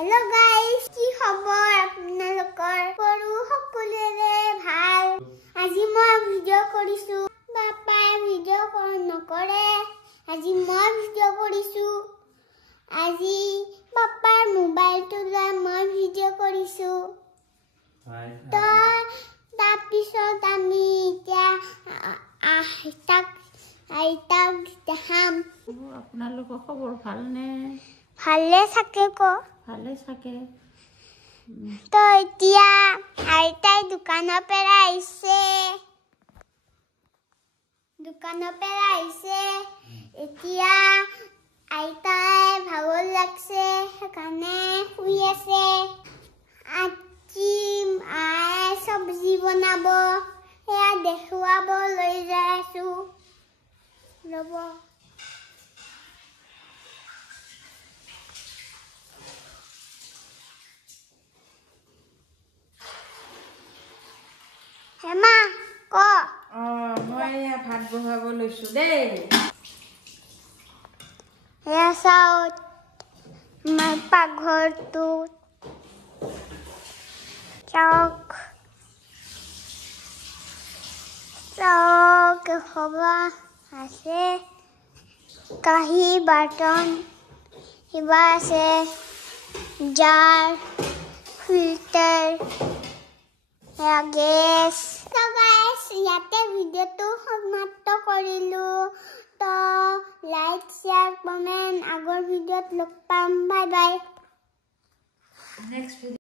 Hello guys, কি খবৰ আপোনালোকৰ? পৰু সকলোৰে ভাল। আজি মই ভিডিঅ' কৰিছো। পাপাই ভিডিঅ' নকৰে। আজি মই ভিডিঅ' কৰিছো। আজি পাপাৰ মোবাইলটো লৈ মই ভিডিঅ' কৰিছো। তো তাৰপিছত আমি এতিয়া আইতাক দেখাম। আপোনালোকৰ খবৰ ভালনে? ভালে থাকে ক। ভালে থাকে। তো এতিয়া আইতাই দোকানৰ পৰা আহিছে। এতিয়া আইতাই ভাগৰ লাগছে সেইকাৰণে শুই আছে। আজি মায়ে চব্জি বনাব সেয়া দেখুৱাব লৈ যাই আছো। ৰ'ব। হেমা ক। মই ভাত বহাব লৈছো দেই। এয়া চাও আমাৰ পাকঘৰটো। চাওক খোৱা আছে। কাঁহী বাৰ্তন কিবা আছে। জাৰ ফিল্টাৰ গেছ। তো গাইস ইয়াতে ভিডিঅ'টো সমাপ্ত কৰিলো। তো লাইক শেয়াৰ কমেন্ট আগৰ ভিডিঅ'ত লগ পাম। Bye bye. নেক্সট